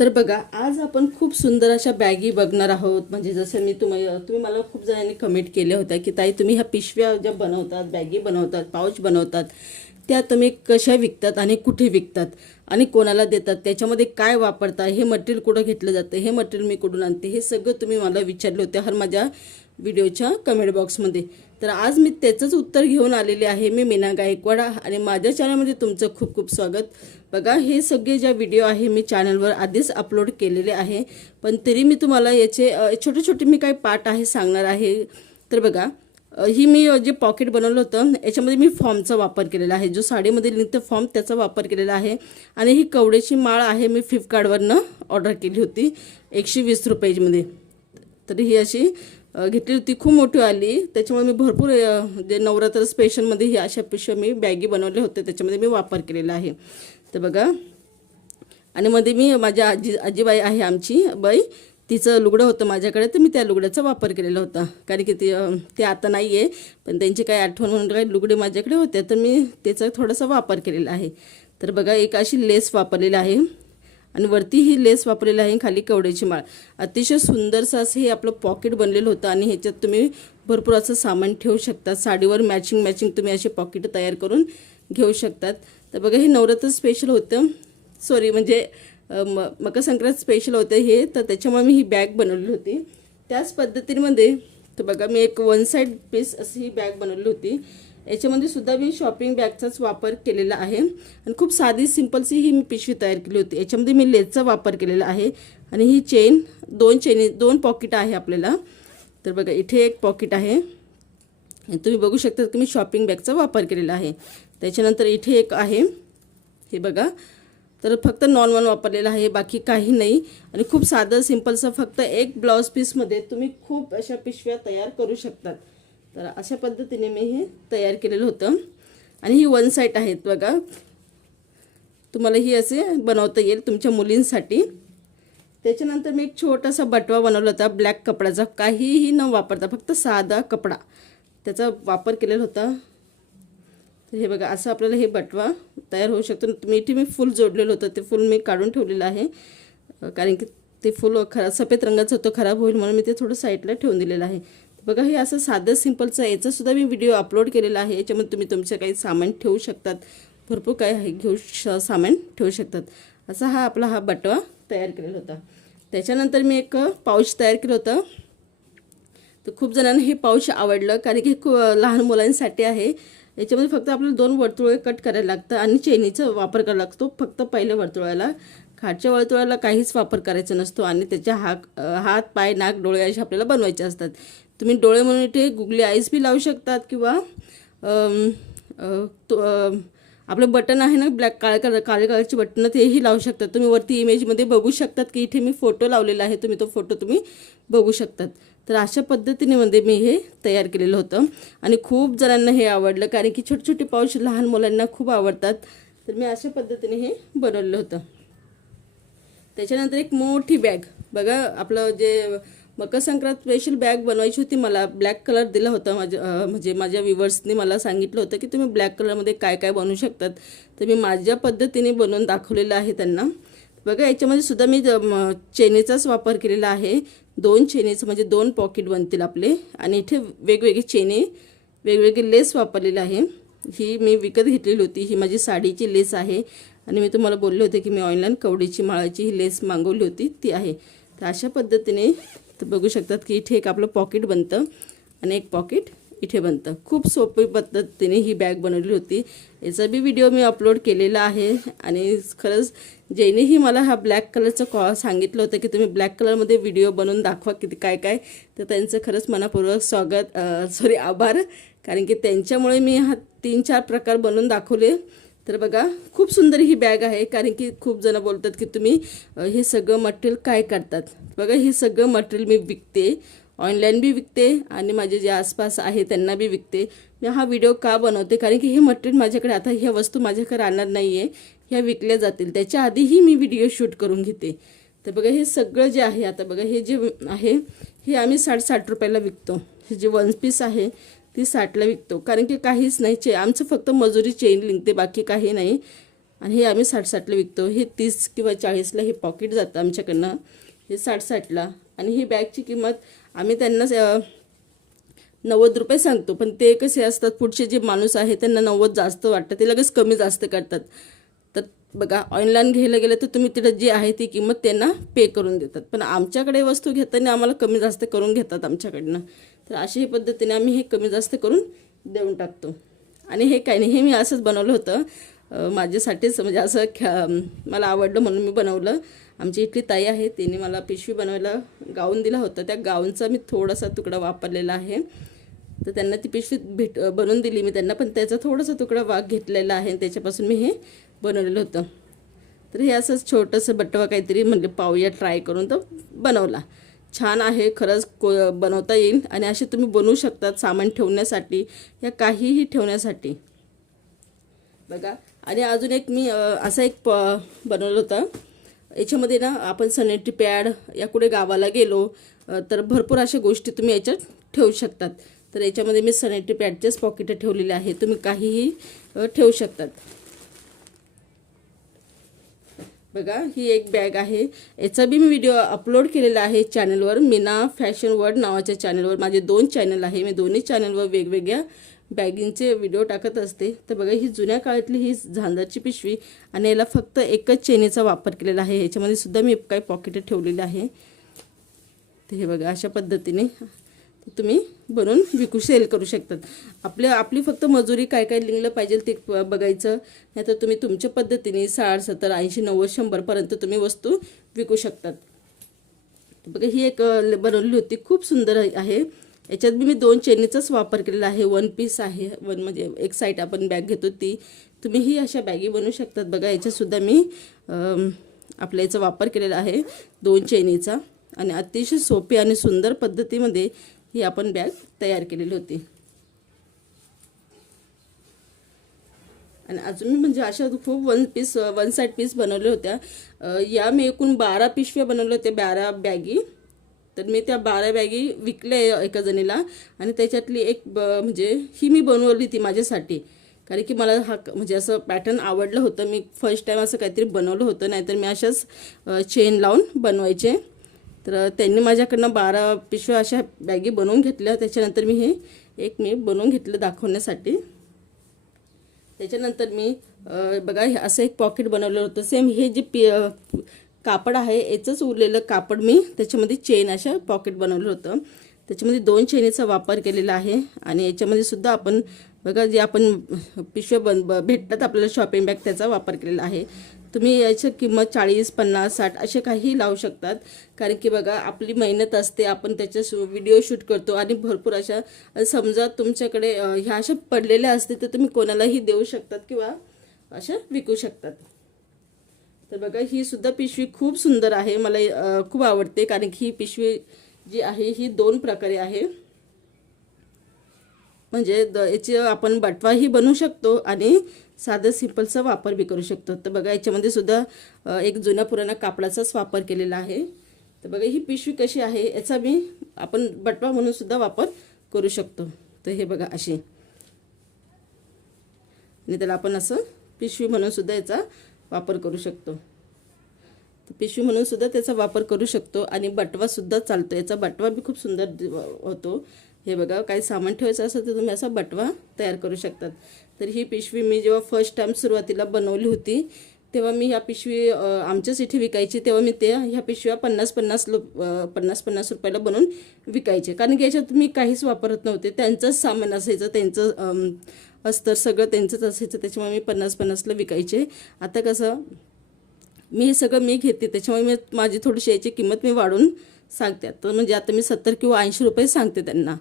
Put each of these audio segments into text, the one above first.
तर बघा, आज आपण खूप सुंदर अशा बॅगी बघणार आहोत. म्हणजे जसं तुम्ही मला खूप जणांनी कमेंट केल्या होत्या की ताई तुम्ही ह्या पिशव्या ज्या बनवतात, बॅगी बनवतात, पाऊच बनवतात, त्या तुम्ही कशा विकतात आणि कुठे विकतात आणि कोणाला देतात, त्याच्यामध्ये काय वापरता, हे मटेरियल कुठं घेतलं जातं, हे मटेरियल मी कुठून आणते, हे सगळं तुम्ही मला विचारले होते हर माझ्या व्हिडिओच्या कमेंट बॉक्समध्ये. तर आज मी त्याचंच उत्तर घेऊन आलेले आहे. मी मीना गायकवाड आणि माझ्या चॅनलमध्ये तुमचं खूप खूप स्वागत. बघा, हे सगळे ज्या व्हिडिओ आहे मी चॅनलवर आधीच अपलोड केलेले आहे, पण तरी मी तुम्हाला याचे छोटे छोटे मी काही पार्ट आहे सांगणार आहे. तर बघा, ही मी जे पॉकेट बनवलं होतं याच्यामध्ये मी फॉर्मचा वापर केलेला आहे, जो साडीमध्ये निघतं फॉर्म त्याचा वापर केलेला आहे. आणि ही कवड्याची माळ आहे, मी फ्लिपकार्टवरनं ऑर्डर केली होती 120 रुपयामध्ये. तर ही अशी घेतली होती, खूप मोठी आली. त्याच्यामुळे मी भरपूर जे नवरात्र स्पेशलमध्ये ही अशा पिशव्या मी बॅगी बनवले होते, त्याच्यामध्ये मी वापर केलेला आहे. तर बघा, आणि मध्ये मी माझ्या आजीबाई आहे आमची बाई, तिचं लुगडं होतं माझ्याकडे, तर मी त्या लुगड्याचा वापर केलेला होता. कारण की ते आता नाही आहे, पण त्यांची काही आठवण म्हणून काही लुगडे माझ्याकडे होते, तर मी त्याचा थोडासा वापर केलेला आहे. तर बघा, एक अशी लेस वापरलेली आहे आणि वरती ही लेस वापरलेली आहे, खाली कवड्याची माळ. अतिशय सुंदरसं असं हे आपलं पॉकेट बनलेलं होतं आणि ह्याच्यात तुम्ही भरपूर असं सामान ठेवू शकता. साडीवर मॅचिंग तुम्ही असे पॉकेट तयार करून घेऊ शकतात. तर बघा, हे नवरात्र स्पेशल होतं, सॉरी म्हणजे मकर संक्रांत स्पेशल होतं हे, तर त्याच्यामुळे मी ही बॅग बनवली होती त्याच पद्धतीमध्ये. तर बघा, मी एक वन साईड पीस अशी ही बॅग बनवली होती. याच्यामध्ये सुद्धा मी शॉपिंग बॅगचाच वापर केलेला आहे आणि खूप साधी सिंपलशी ही मी पिशवी तयार केली होती. याच्यामध्ये मी लेसचा वापर केलेला आहे आणि ही चेन, दोन पॉकेट आहे आपल्याला. तर बघा, इथे एक पॉकेट आहे, तुम्ही बघू शकता की मी शॉपिंग बॅगचा वापर केलेला आहे. त्याच्यानंतर इथे एक आहे, हे बघा, तर फक्त नॉर्मल वापरलेला आहे, बाकी काही नाही. आणि खूप साधं सिंपलचं फक्त एक ब्लाऊज पीसमध्ये तुम्ही खूप अशा पिशव्या तयार करू शकतात. तर अशा पद्धतीने मी हे तयार केलेलं होतं. आणि ही वन साईड आहेत बघा, तुम्हाला ही असे बनवता येईल तुमच्या मुलींसाठी. त्याच्यानंतर मी एक छोटासा बटवा बनवला होता ब्लॅक कपड्याचा, काहीही न वापरता फक्त साधा कपडा त्याचा वापर केलेला होता. तर हे बघा, असं आपल्याला हे बटवा तयार होऊ शकतो. इथे मी फुल जोडलेलं होतं, ते फुल मी काढून ठेवलेलं आहे, कारण की ते फुल सफेद रंगाचं होतं, खराब होईल म्हणून मी ते थोडं साईडला ठेवून दिलेलं आहे. बघा, हे असं साधं सिंपलचं याचासुद्धा मी व्हिडिओ अपलोड केलेला आहे. याच्यामध्ये तुम्ही तुमचं काही सामान ठेवू शकतात, भरपूर काही सामान ठेवू शकतात. असा हा बटवा तयार केलेला होता. त्याच्यानंतर मी एक पाऊच तयार केलं होतं. तर खूप जणांना हे पाऊच आवडलं, कारण की लहान मुलांसाठी आहे. याच्यामध्ये फक्त आपल्याला 2 वर्तुळे कट करायला लागतं आणि चेनीचा वापर करावा लागतो फक्त पहिल्या वर्तुळाला. खालच्या वर्तुळाला काहीच वापर करायचा नसतो आणि त्याच्या हात, पाय, नाक, डोळे असे आपल्याला बनवायचे असतात. तुम्ही डोळे म्हणून इथे गुगली आईज बी लावू शकतात, किंवा आपलं बटन आहे ना काळ्या कलरची बटनं, तेही लावू शकतात. तुम्ही वरती इमेजमध्ये बघू शकतात की इथे मी फोटो लावलेला आहे, तुम्ही तो फोटो बघू शकतात. तर अशा पद्धतीने मी हे तयार केलेलं होतं आणि खूप जणांना हे आवडलं, कारण की छोटे छोटे पाऊच लहान मुलांना खूप आवडतात. तर मी अशा पद्धतीने हे बनवलेलं होतं. त्याच्यानंतर एक मोठी बॅग बघा, आपलं जे मकर संक्रांत स्पेशल बॅग बनवायची होती, मला ब्लॅक कलर दिला होता. माझ्या व्ह्युअर्सनी मला सांगितलं होतं की तुम्ही ब्लॅक कलरमध्ये काय काय बनवू शकतात, तर मी माझ्या पद्धतीने बनवून दाखवलेलं आहे त्यांना. बघा, याच्यामध्ये सुद्धा मी चेनीचाच वापर केलेला आहे. 2 चेनीचं म्हणजे 2 पॉकेट बनतील आपले. आणि इथे वेगवेगळी चेनी, वेगवेगळे लेस वापरलेले आहे. ही मी विकत घेतलेली होती, ही माझी साडीची लेस आहे. आणि मी तुम्हाला बोलले होते की मी ऑनलाईन कवडीची माळाची ही लेस मागवली होती, ती आहे. तर अशा पद्धतीने तर बघू शकतात की इथे एक आपलं पॉकेट बनतं आणि एक पॉकेट इथे बनतं. खूप सोपी पद्धतीने ही बॅग बनवली होती. याचा बी व्हिडिओ मी अपलोड केलेला आहे. आणि खरंच ज्यानेही मला हा ब्लॅक कलरचं सांगितलं होतं की तुम्ही ब्लॅक कलरमध्ये व्हिडिओ बनवून दाखवा किती काय काय, तर त्यांचं खरंच मनापूर्वक आभार, कारण की त्यांच्यामुळे मी हा 3-4 प्रकार बनवून दाखवले. तर बघा, खूप सुंदर ही बॅग आहे, कारण की खूप जण बोलतात की तुम्ही हे सगळं मटेरियल काय करतात. बघा, हे सगळं मटेरियल मी विकते, ऑनलाईन बी विकते आणि माझे जे आसपास आहे त्यांना बी विकते. मी हा व्हिडिओ का बनवते, कारण की हे मटेरियल माझ्याकडे, आता ह्या वस्तू माझ्याकडे राहणार नाही आहे, ह्या विकल्या जातील, त्याच्या आधीही मी व्हिडिओ शूट करून घेते. तर बघा, हे सगळं जे आहे, आता बघा, हे जे आहे हे आम्ही 60 रुपयाला विकतो. हे जे वन पीस आहे ती 60ला विकतो, कारण की काहीच नाही, आमचं फक्त मजुरी चेन निघते, बाकी काही नाही. आणि हे आम्ही 60-60ला विकतो. हे 30 किंवा 40ला हे पॉकेट जातं आमच्याकडनं, हे 60-60ला. आणि ही बॅगची किंमत आम्ही त्यांना 90 रुपये सांगतो, पण ते कसे असतात, पुढचे जे माणूस आहे त्यांना 90 जास्त वाटतं, ते लगेच कमी जास्त करतात. तर बघा, ऑनलाईन घ्यायला गेलं तर तुम्ही तिथं जी आहे ती किंमत त्यांना पे करून देतात, पण आमच्याकडे वस्तू घेताना आम्हाला कमी जास्त करून घेतात आमच्याकडनं. तर अशाही पद्धतीने आम्ही हे कमी जास्त करून देऊन टाकतो. आणि हे काही नाही, हे मी असंच बनवलं होतं माझ्यासाठीच, म्हणजे असं मला आवडलं म्हणून मी बनवलं. आमची इथली ताई आहे, तिने मला पिशवी बनवायला गाऊन दिला होता, त्या गाऊनचा मी थोडासा तुकडा वापरलेला आहे. तर त्यांना ती पिशवी बनवून दिली मी त्यांना, पण त्याचा थोडासा तुकडा वाघ घेतलेला आहे, त्याच्यापासून मी हे बनवलेलं होतं. तर हे असंच छोटंसं बटवा काहीतरी म्हणजे पाहूया ट्राय करून, तर बनवला. छान आहे खरंच, बनवता येईल. आणि असे तुम्ही बनवू शकतात सामान ठेवण्यासाठी या काहीही ठेवण्यासाठी बघा. आणि अजून एक मी असा एक बनवलं होतं, याच्यामध्ये ना आपण सॅनिटरी पॅड या कुठे गावाला गेलो तर भरपूर अशा गोष्टी तुम्ही याच्यात ठेवू शकतात. तर याच्यामध्ये मी सॅनिटरी पॅडचेच पॉकेट ठेवलेले आहे, तुम्ही काहीही ठेवू शकतात. बघा, ही एक बॅग आहे, याचा बी मी व्हिडिओ अपलोड केलेला आहे चॅनलवर, मीना फॅशन वर्ल्ड नावाच्या चॅनलवर. माझे 2 चॅनल आहे, मी दोन्ही चॅनलवर वेगवेगळ्या बॅगिंगचे व्हिडिओ टाकत असते. तर बघा, ही जुन्या काळातली ही झांजाची पिशवी, आणि याला फक्त एकच चेनीचा वापर केलेला आहे. याच्यामध्ये सुद्धा मी काही पॉकेट ठेवलेले आहे. तर हे बघा, अशा पद्धतीने तुम्ही बनवून विकू सेल करू शकतात. आपली फक्त मजुरी काय काय लिहिलं पाहिजे ते बघायचं, नाहीतर तुम्ही तुमच्या पद्धतीने 60, 70, 80, 90, 100पर्यंत तुम्ही वस्तू विकू शकतात. बघा, ही एक बनवली होती, खूप सुंदर आहे. याच्यात मी 2 चेनीचाच वापर केलेला आहे. 1 पीस आहे, म्हणजे एक साईड आपण बॅग घेतो ती. तुम्हीही अशा बॅगी बनवू शकतात. बघा, याच्यातसुद्धा मी आपल्या याचा वापर केलेला आहे 2 चेनीचा, आणि अतिशय सोपी आणि सुंदर पद्धतीमध्ये ही आपण बॅग तयार केलेली होती. आणि अजून मी म्हणजे अशा खूप 1 साईड पीस बनवल्या होत्या. या मी एकूण 12 पिशव्या बनवल्या होत्या, 12 बॅगी. तर मी त्या 12 बॅगी विकल्या एका जणीला, आणि त्याच्यातली एक म्हणजे ही मी बनवली ती माझ्यासाठी, कारण की मला हा म्हणजे असं पॅटर्न आवडलं होतं. मी फर्स्ट टाईम असं काहीतरी बनवलं होतं, नाहीतर मी अशाच चेन लावून बनवायचे. तर त्यांनी माझ्याकडनं 12 पिशव्या अशा बॅगी बनवून घेतल्या. त्याच्यानंतर मी हे मी बनवून घेतलं दाखवण्यासाठी. त्याच्यानंतर मी बघा, असं एक पॉकेट बनवलं होतं. सेम हे जे कापड आहे याचंच उरलेलं कापड मी त्याच्यामध्ये चेन अशा पॉकेट बनवलं होतं. त्याच्यामध्ये 2 चेनीचा वापर केलेला आहे. आणि याच्यामध्ये सुद्धा आपण बघा, जे आपण पिशव्या भेटतात आपल्याला शॉपिंग बॅग, त्याचा वापर केलेला आहे. तुम्ही याची किंमत 40, 50, 60 असे काही लावू शकतात, कारण की बघा, आपली मेहनत असते, आपण त्याच्या व्हिडिओ शूट करतो, आणि भरपूर अशा, समजा तुमच्याकडे ह्या अशा पडलेल्या असते तर तुम्ही कोणालाही देऊ शकतात किंवा अशा विकू शकतात. तर बघा, ही सुद्धा पिशवी खूप सुंदर आहे, मला खूप आवडते, कारण की ही पिशवी जी आहे ही 2 प्रकारे आहे. म्हणजे याची आपण बटवाही बनवू शकतो आणि साधं सिंपलचा वापर बी करू शकतो. तर बघा, याच्यामध्ये सुद्धा एक जुन्या पुराणा कापडाचाच वापर केलेला आहे. तर बघा, ही पिशवी कशी आहे, याचा आपण बटवा म्हणून सुद्धा वापर करू शकतो. तर हे बघा अशी, आणि त्याला आपण असं पिशवी म्हणून सुद्धा याचा वापर करू शकतो. पिशवी म्हणून सुद्धा त्याचा वापर करू शकतो, आणि बटवा सुद्धा चालतो. याचा बटवा बी खूप सुंदर होतो. हे बघा, काही सामान ठेवायचं असेल तर तुम्ही असा बटवा तयार करू शकतात. तर ही पिशवी मी जेव्हा फर्स्ट टाइम सुरुवातीला बनवली होती, तेव्हा मी ह्या पिशवी आमच्याच इथे विकायची. तेव्हा मी ह्या पिशव्या 50-50 रुपयाला बनवून विकायचे, कारण की याच्यात मी काहीच वापरत नव्हते. त्यांचंच सामान असायचं, त्यांचं अस्तर सगळं त्यांचंच असायचं, त्याच्यामुळे मी 50-50ला विकायचे. आता कसं, मी हे सगळं मी घेते, त्याच्यामुळे माझी थोडीशी याची किंमत मी वाढवून सांगते. तर म्हणजे आता मी 70 किंवा 80 रुपये सांगते त्यांना.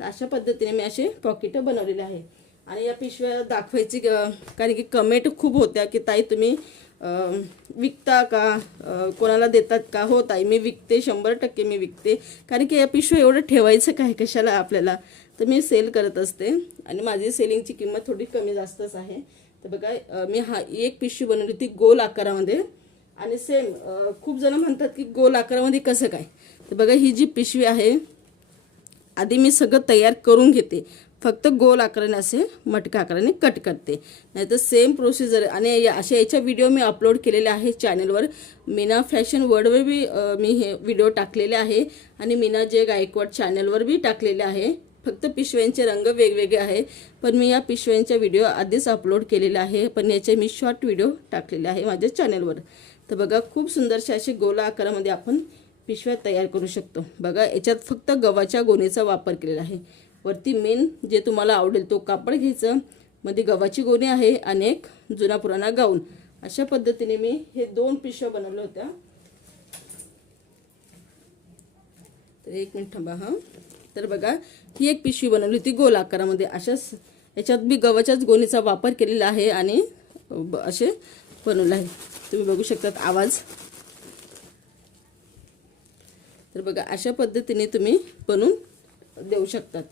अशा पद्धतीने मी असे पॉकेटं बनवलेले आहे. आणि या पिशव्या दाखवायची, कारण की कमेंट खूप होत्या की ताई तुम्ही विकता का, कोणाला देतात का? हो ताई, मी विकते, 100% मी विकते, कारण की या पिशव्या एवढं ठेवायचं काय कशाला आपल्याला. तर मी सेल करत असते, आणि माझी सेलिंगची किंमत थोडी कमी जास्तच आहे. तर बघा, मी एक पिशवी बनवली होती गोल आकारामध्ये, आणि सेम खूप जण म्हणतात की गोल आकारामध्ये कसं काय. तर बघा, ही जी पिशवी आहे, आधी मी सगळं तयार करून घेते, फक्त गोल आकाराने असे मटका आकाराने कट करते. नाहीतर सेम प्रोसिजर आणि अशा याच्या व्हिडिओ मी अपलोड केलेले आहे चॅनलवर. मीना फॅशन वर्ल्डवर बी मी हे व्हिडिओ टाकलेले आहे आणि मीना जे गायकवाड चॅनलवर बी टाकलेले आहे. फक्त पिशव्यांचे रंग वेगवेगळे आहे, पण मी या पिशव्यांच्या व्हिडिओ आधीच अपलोड केलेला आहे, पण याचे मी शॉर्ट व्हिडिओ टाकलेले आहे माझ्या चॅनलवर. तर बघा खूप सुंदरशा असे गोल आकारामध्ये आपण पिशव्या तयार करू शकतो. बघा याच्यात फक्त गव्हाच्या गोणीचा वापर केलेला आहे. वरती मेन जे तुम्हाला आवडेल तो कापड घ्यायचं, मध्ये गव्हाची गोणी आहे आणि एक जुना पुराणा गाऊन. अशा पद्धतीने मी हे 2 पिशव्या बनवल्या होत्या. तर 1 मिनिट थांबा. तर बघा ही एक पिशवी बनवली होती गोल आकारामध्ये. अशाच याच्यात मी गव्हाच्याच गोणीचा वापर केलेला आहे आणि असे बनवले आहे. तुम्ही बघू शकतात आवाज. तर बघा अशा पद्धतीने तुम्ही बनवून देऊ शकतात.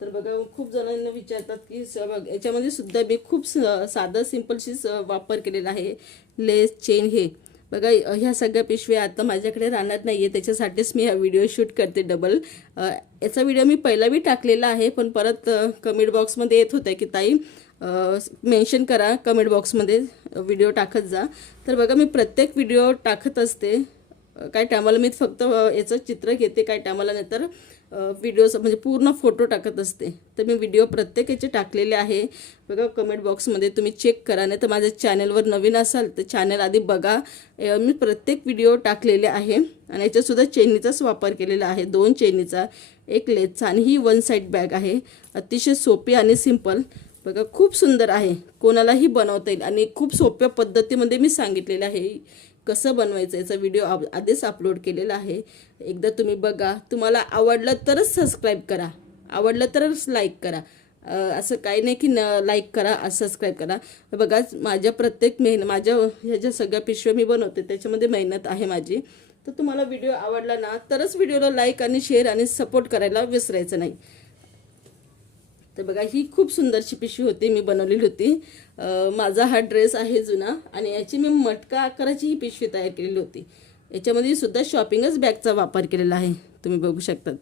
तर बघा खूप जणांना विचारतात की याच्यामध्ये सुद्धा मी खूप साधा सिंपलशीच वापर केलेला आहे. लेस चेन हे बघा ह्या सगळ्या पिशव्या आता माझ्याकडे राहणार नाही आहे, त्याच्यासाठीच मी हा व्हिडिओ शूट करते डबल. याचा व्हिडिओ मी पहिला बी टाकलेला आहे, पण परत कमेंट बॉक्समध्ये येत होत्या की ताई मेन्शन करा कमेंट बॉक्समध्ये, व्हिडिओ टाकत जा. तर बघा मी प्रत्येक व्हिडिओ टाकत असते. काही टायमाला मी फक्त याचं चित्र घेते, काही टायमाला नंतर व्हिडिओज म्हणजे पूर्ण फोटो टाकत असते. तर मी व्हिडिओ प्रत्येक याचे टाकलेले आहे. बघा कमेंट बॉक्समध्ये तुम्ही चेक करा, नाही तर माझ्या चॅनलवर नवीन असाल तर चॅनल आधी बघा. मी प्रत्येक व्हिडिओ टाकलेले आहे आणि याच्यातसुद्धा चेनीचाच वापर केलेला आहे. 2 चेनीचा, 1 लेसचा आणि ही 1 साईड बॅग आहे. अतिशय सोपी आणि सिंपल. बघा खूप सुंदर आहे, कोणालाही बनवता येईल आणि खूप सोप्या पद्धतीमध्ये मी सांगितलेलं आहे कसं बनवायचं. याचा व्हिडिओ आधीच अपलोड केलेला आहे. एकदा तुम्ही बघा, तुम्हाला आवडलं तरच सबस्क्राईब करा, आवडलं तरच लाईक करा. असं काही नाही की लाईक करा सबस्क्राईब करा. बघा माझ्या प्रत्येक माझ्या ह्या ज्या सगळ्या पिशव्या मी बनवते त्याच्यामध्ये मेहनत आहे माझी. तर तुम्हाला व्हिडिओ आवडला ना तरच व्हिडिओला लाईक आणि शेअर आणि सपोर्ट करायला विसरायचं नाही. तर बघा ही खूप सुंदरशी पिशवी होती, मी बनवलेली होती. माझा हा ड्रेस आहे जुना आणि याची मी मटका आकाराची ही पिशवी तयार केलेली होती. याच्यामध्ये सुद्धा शॉपिंगच बॅगचा वापर केलेला आहे, तुम्ही बघू शकतात.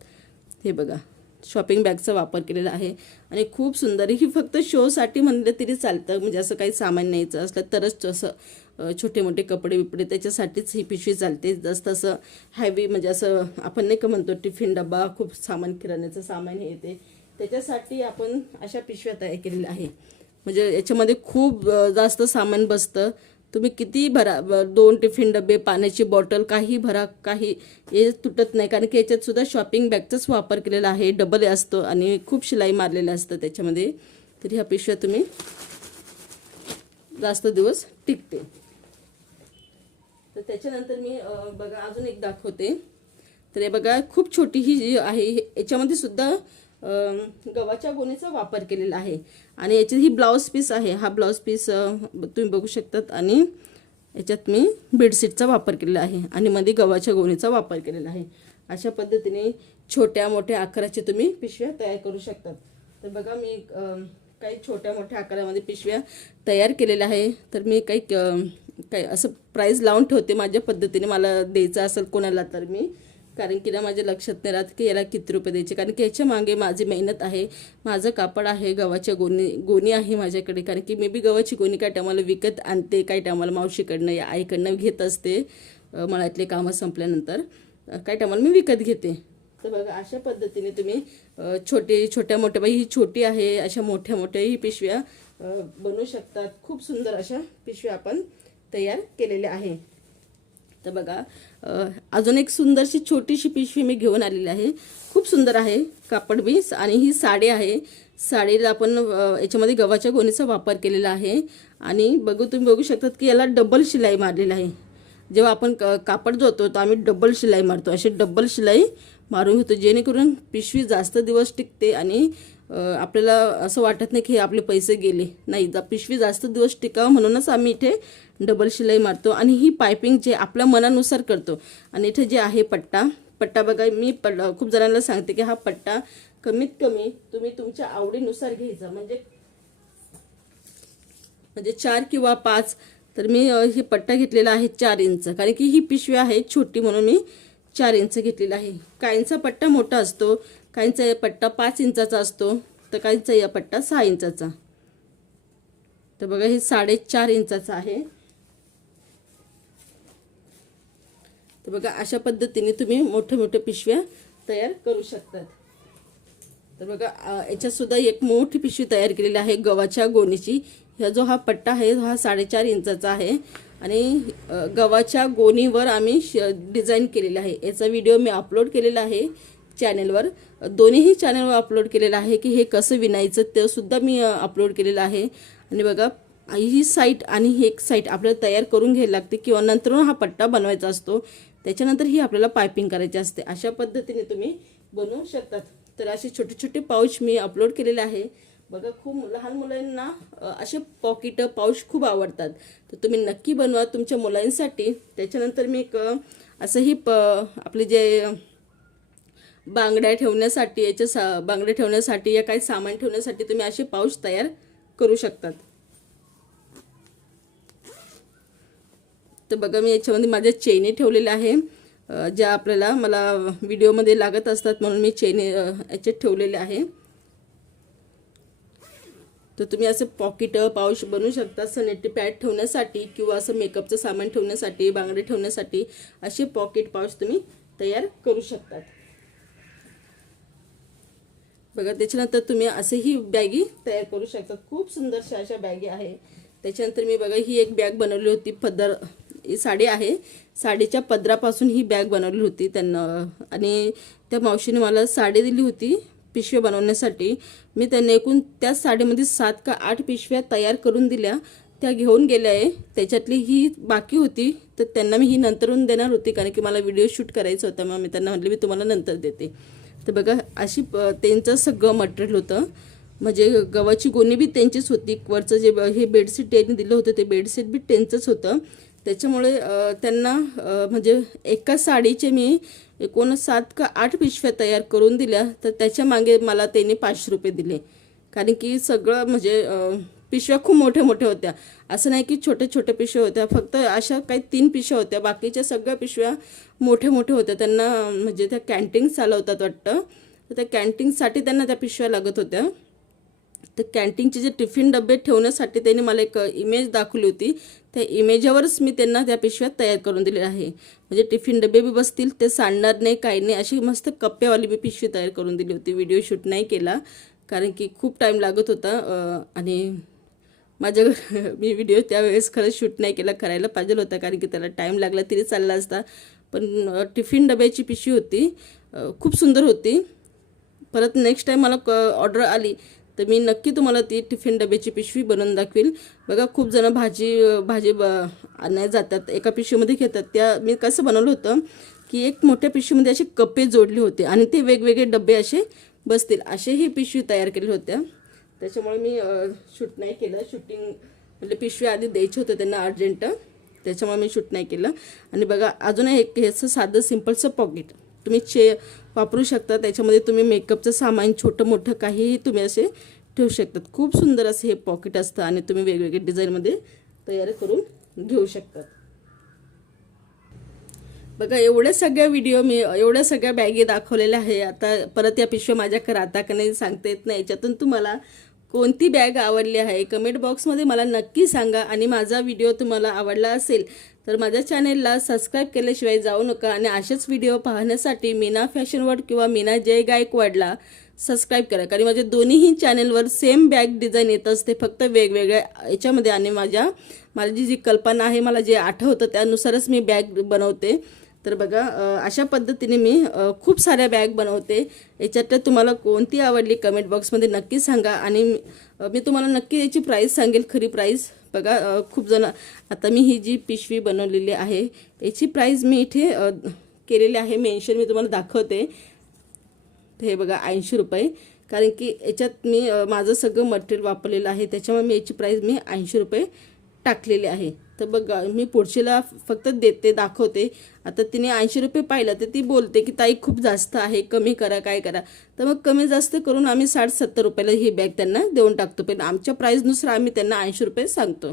हे बघा शॉपिंग बॅगचा वापर केलेला आहे आणि खूप सुंदर. ही फक्त शोसाठी म्हणलं तरी चालतं, म्हणजे असं काही सामान न्यायचं असलं तरच असं छोटे मोठे कपडे बिपडे त्याच्यासाठीच ही पिशवी चालते. जास्त असं हॅवी म्हणजे असं आपण नाही का म्हणतो टिफिन डबा, खूप सामान किराण्याचं सामान हे येते त्याच्यासाठी आपण अशा पिशव्या तयार केलेल्या आहे. म्हणजे याच्यामध्ये खूप जास्त सामान बसतं. तुम्ही किती भरा, 2 टिफिन डबे, पाण्याची बॉटल, काही भरा, काही हे तुटत नाही. कारण की याच्यात सुद्धा शॉपिंग बॅगचाच वापर केलेला आहे. डबल असतो आणि खूप शिलाई मारलेलं असतं त्याच्यामध्ये. तर ह्या पिशव्या तुम्ही जास्त दिवस टिकते. तर त्याच्यानंतर मी बघा अजून एक दाखवते. तर हे बघा खूप छोटी ही जी आहे, याच्यामध्ये सुद्धा गव्हाच्या गोणीचा वापर केलेला आहे आणि याची ही ब्लाऊज पीस आहे. हा ब्लाऊज पीस तुम्ही बघू शकतात आणि याच्यात मी बेडशीटचा वापर केलेला आहे आणि मध्ये गव्हाच्या गोणीचा वापर केलेला आहे. अशा पद्धतीने छोट्या मोठ्या आकाराचे तुम्ही पिशव्या तयार करू शकतात. तर बघा मी काही छोट्या मोठ्या आकारामध्ये पिशव्या तयार केलेल्या आहे. तर मी काही असं प्राईज लावून ठेवते माझ्या पद्धतीने, मला द्यायचं असेल कोणाला तर मी, कारण की ना माझ्या लक्षात नाही राहत की याला किती रुपये द्यायचे. कारण की याच्या मागे माझी मेहनत आहे, माझं कापड आहे, गव्हाच्या गोणी आहे माझ्याकडे. कारण की मी बी गव्हाची गोणी काय टायमाला विकत आणते, काही टायमाला मावशीकडनं या आईकडनं घेत असते. मळ्यातले कामं संपल्यानंतर काही टायमाला मी विकत घेते. तर बघा अशा पद्धतीने तुम्ही छोट्या मोठ्या, बाई ही छोटी आहे, अशा मोठ्या मोठ्याही पिशव्या बनवू शकतात. खूप सुंदर अशा पिशव्या आपण तयार केलेल्या आहे. तर बघा अजून एक सुंदरशी छोटीशी पिशवी मी घेऊन आलेली आहे. खूप सुंदर आहे कापड बी आणि ही साडी आहे. साडीला आपण याच्यामध्ये गव्हाच्या गोणीचा वापर केलेला आहे आणि तुम्ही बघू शकतात की याला डबल शिलाई मारलेली आहे. जेव्हा आपण कापड धुतो तर आम्ही डबल शिलाई मारतो, अशी डबल शिलाई मारून घेतो जेणेकरून पिशवी जास्त दिवस टिकते आणि आपल्याला असं वाटत नाही की आपले पैसे गेले. नाही, पिशवी जास्त दिवस टिकावं म्हणूनच आम्ही इथे डबल शिलाई मारतो आणि ही पायपिंग जे आपल्या मनानुसार करतो. आणि इथे जे आहे पट्टा बघा, मी खूप जणांना सांगते की हा पट्टा कमीत कमी तुम्ही तुमच्या आवडीनुसार घ्यायचा, म्हणजे 4 किंवा 5. तर मी ही पट्टा घेतलेला आहे 4 इंच, कारण की ही पिशवी आहे छोटी म्हणून मी 4 इंच घेतलेला आहे. काहींचा पट्टा मोठा असतो, काहींचा पट्टा 5 इंचाचा असतो. तर काहींचा या पट्टा 6 इंचाचा. तर बघा हे 4.5 इंचाचा आहे. तर बघा अशा पद्धतीने तुम्ही मोठे मोठे पिशव्या तयार करू शकतात. तर बघा याच्यात सुद्धा एक मोठी पिशवी तयार केलेली आहे गव्हाच्या गोणीची. हा जो पट्टा आहे हा 4.5 इंचाचा आहे आणि गव्हाच्या गोणीवर आम्ही डिझाईन केलेला आहे. याचा व्हिडिओ मी अपलोड केलेला आहे चॅनेलवर. दोन्हीही चॅनेलवर अपलोड केलेला आहे की हे कसं विणायचं ते सुद्धा मी अपलोड केलेलं आहे. आणि बघा ही साईड आणि ही एक साईड आपल्याला तयार करून घ्यायला लागते किंवा नंतर हा पट्टा बनवायचा असतो. त्याच्यानंतर ही आपल्याला पायपिंग करायची असते. अशा पद्धतीने तुम्ही बनवू शकतात. तर असे छोटे छोटे पाऊच मी अपलोड केलेले आहे. बघा खूप लहान मुलांना असे पॉकेट पाऊच खूप आवडतात. तर तुम्ही नक्की बनवा तुमच्या मुलांसाठी. त्याच्यानंतर मी एक असंही आपले जे बांगड्या ठेवण्यासाठी बांगड्या ठेवण्यासाठी या काही सामान ठेवण्यासाठी तुम्ही असे पाऊच तयार करू शकतात. तर बघा मी याच्यामध्ये माझ्या चेनी ठेवलेल्या आहे ज्या आपल्याला मला व्हिडिओमध्ये लागत असतात म्हणून मी चेनी याच्यात ठेवलेले आहे. तर तुम्ही असं पॉकेट पाऊच बनवू शकता सॅनिटरी पॅड ठेवण्यासाठी किंवा असं मेकअपचं सामान ठेवण्यासाठी बांगडे ठेवण्यासाठी असे पॉकेट पाऊच तुम्ही तयार करू शकतात. बघा त्याच्यानंतर तुम्ही असेही बॅगी तयार करू शकता. खूप सुंदरशा अशा बॅगी आहे. त्याच्यानंतर मी बघा ही एक बॅग बनवली होती. पदर ही साडी आहे. साडीच्या पदरापासून ही बॅग बनवली होती त्यांना आणि त्या मावशीने मला साडी दिली होती पिशव्या बनवण्यासाठी. मी त्यांना एकूण त्या साडीमध्ये 7 का 8 पिशव्या तयार करून दिल्या. त्या घेऊन गेल्या आहे. त्याच्यातली ही बाकी होती तर त्यांना मी ही नंतरून देणार होती कारण की मला व्हिडिओ शूट करायचा होता. मग मी त्यांना म्हटलं मी तुम्हाला नंतर देते. तर बघा अशी त्यांचं सगळं मटेरियल होतं. म्हणजे गव्हाची गोणी बी त्यांचीच होती. वरचं जे हे बेडशीट त्यांनी दिलं होतं ते बेडशीट बी त्यांचंच होतं. त्याच्यामुळे त्यांना म्हणजे एका साडीचे मी एकूण 7 का 8 पिशव्या तयार करून दिल्या. तर त्याच्या मागे मला त्यांनी 500 रुपये दिले. कारण की सगळं म्हणजे पिशव्या खूप मोठ्या मोठ्या होत्या. असं नाही की छोटे छोटे पिशव्या होत्या. फक्त अशा काही 3 पिशव्या होत्या. बाकीच्या सगळ्या पिशव्या मोठ्या मोठ्या होत्या. त्यांना म्हणजे त्या कॅन्टीन चालवतात वाटतं. तर त्या कॅन्टीनसाठी त्यांना त्या पिशव्या लागत होत्या. तर कॅन्टीनचे जे टिफिन डबे ठेवण्यासाठी त्यांनी मला एक इमेज दाखवली होती. त्या इमेजवरच मी त्यांना त्या पिशव्या तयार करून दिलेल्या आहे. म्हणजे टिफिन डबे बी बसतील ते सांडणार नाही काही नाही अशी मस्त कप्प्यावाली मी पिशवी तयार करून दिली होती. व्हिडिओ शूट नाही केला कारण की खूप टाईम लागत होता आणि माझ्या मी व्हिडिओ त्यावेळेस खरंच शूट नाही केला. करायला पाहिजे होता कारण की त्याला टाईम लागला तरी चालला असता. पण टिफिन डब्याची पिशवी होती खूप सुंदर होती. परत नेक्स्ट टाईम मला ऑर्डर आली तर मी नक्की तुम्हाला ती टिफिन डब्याची पिशवी बनवून दाखवेल. बघा खूप जण भाजी आणायला जातात एका पिशवीमध्ये घेतात. त्या मी कसं बनवलं होतं की एक मोठ्या पिशवीमध्ये असे कप्पे जोडले होते आणि ते वेगवेगळे डबे असे बसतील असे ही पिशवी तयार केल्या होत्या. त्याच्यामुळे मी शूट नाही केलं. शूटिंग म्हणजे पिशवी आधी द्यायची होतं त्यांना अर्जंट त्याच्यामुळे मी शूट नाही केलं. आणि बघा अजून एक ह्याचं साधं सिम्पलचं पॉकेट तुम्ही वापरू शकता. त्याच्यामध्ये तुम्ही मेकअपचं सामान छोटं मोठं काहीही तुम्ही असे ठेवू शकतात. खूप सुंदर असं हे पॉकेट असतं आणि तुम्ही वेगवेगळे डिझाईनमध्ये तयार करून घेऊ शकतात. बघा एवढ्या सगळ्या बॅगी दाखवलेल्या आहे. आता परत या पिशव्या माझ्याकडे राहता का नाही सांगता येत नाही. याच्यातून तुम्हाला कोणती बॅग आवडली आहे कमेंट बॉक्समध्ये मला नक्की सांगा. आणि माझा व्हिडिओ तुम्हाला आवडला असेल तर माझ्या चॅनेलला सबस्क्राईब केल्याशिवाय जाऊ नका. आणि असेच व्हिडिओ पाहण्यासाठी मीना फॅशन वर्ल्ड किंवा मीना जय गायकवाडला सबस्क्राईब करा. कारण माझ्या दोन्हीही चॅनेलवर सेम बॅग डिझाईन येत असते फक्त वेगवेगळ्या याच्यामध्ये. आणि माझी जी कल्पना आहे मला जे आठवतं त्यानुसारच मी बॅग बनवते. तर बघा अशा पद्धतीने मी खूप साऱ्या बॅग बनवते. याच्यात तुम्हाला कोणती आवडली कमेंट बॉक्समध्ये नक्की सांगा. आणि मी तुम्हाला नक्की याची प्राईस सांगेल खरी प्राईस. बघा खूप जण आता मी ही जी पिशवी बनवलेली आहे याची प्राईस मी इथे केलेली आहे मेन्शन. मी तुम्हाला दाखवते. हे बघा 80 रुपये. कारण की याच्यात मी माझं सगळं मटेरियल वापरलेलं आहे त्याच्यामुळे मी याची प्राईस मी 80 रुपये टाकलेली आहे. तर बघा मी पुढच्याला फक्त दाखवते. आता तिने 80 रुपये पाहिलं तर ती बोलते की ताई खूप जास्त आहे कमी करा काय करा. तर मग कमी जास्त करून आम्ही 60-70 रुपयाला ही बॅग त्यांना देऊन टाकतो. पण आमच्या प्राईजनुसार आम्ही त्यांना 80 रुपये सांगतो.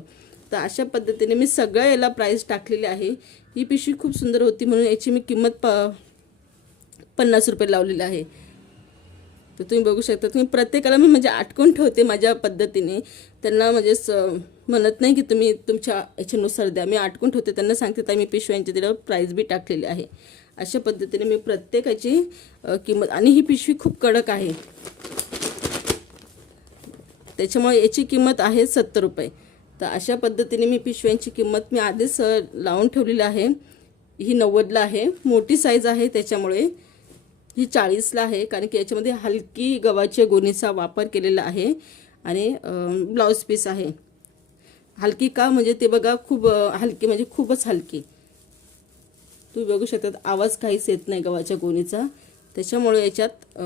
तर अशा पद्धतीने मी सगळ्या याला प्राईस टाकलेली आहे. ही पिशवी खूप सुंदर होती म्हणून याची मी किंमत 50 रुपये लावलेली आहे. तर तुम्ही बघू शकता. तुम्ही प्रत्येकाला मी म्हणजे आटकून ठेवते माझ्या पद्धतीने. त्यांना म्हणजे म्हणत नाही की तुम्ही तुमच्या याच्यानुसार द्या, मी आटकून ठेवते. त्यांना सांगते तर मी पिशव्यांची तिला प्राईस बी टाकलेली आहे. अशा पद्धतीने मी प्रत्येकाची किंमत. आणि ही पिशवी खूप कडक आहे, त्याच्यामुळे याची किंमत आहे 70 रुपये. तर अशा पद्धतीने मी पिशव्यांची किंमत मी आधीच लावून ठेवलेली आहे. ही 90ला आहे, मोठी साईज आहे, त्याच्यामुळे ही 40ला आहे. कारण की याच्यामध्ये हलकी गव्हाच्या गोणीचा वापर केलेला आहे आणि ब्लाऊज पीस आहे. हलकी का म्हणजे ते बघा, खूप हलकी म्हणजे खूपच हलकी. तुम्ही बघू शकता आवाज काहीच येत नाही गव्हाच्या गोणीचा, त्याच्यामुळे याच्यात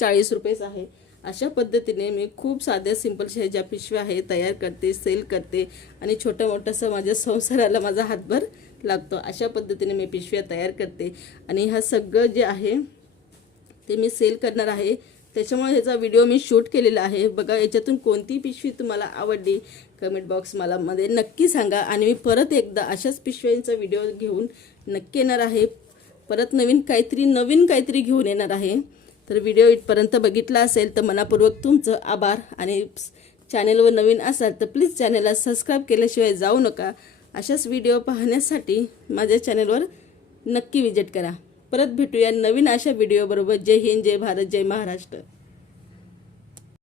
40 रुपयेच आहे. अशा पद्धतीने मी खूप साध्या सिंपलशा ज्या पिशव्या आहे तयार करते, सेल करते आणि छोट्या मोठ्यासा माझ्या संसाराला माझा हातभार लागतो. अशा पद्धतीने मी पिशव्या तयार करते आणि हा सगळं जे आहे ते मी सेल करणार आहे. त्याच्यामुळे ह्याचा व्हिडिओ मी शूट केलेला आहे. बघा, याच्यातून कोणती पिशवी तुम्हाला आवडली कमेंट बॉक्स मला मध्ये नक्की सांगा. आणि मी परत एकदा अशाच पिशव्यांचा व्हिडिओ घेऊन नक्की येणार आहे. परत नवीन काहीतरी घेऊन येणार आहे. तर व्हिडिओ इथपर्यंत बघितला असेल तर मनापूर्वक तुमचं आभार. आणि चॅनेलवर नवीन असाल तर प्लीज चॅनेलला सबस्क्राईब केल्याशिवाय जाऊ नका. अशाच व्हिडिओ पाहण्यासाठी माझ्या चॅनेलवर नक्की विजिट करा. परत भेटूया नवीन अशा व्हिडिओबरोबर. जय हिंद, जय भारत, जय महाराष्ट्र.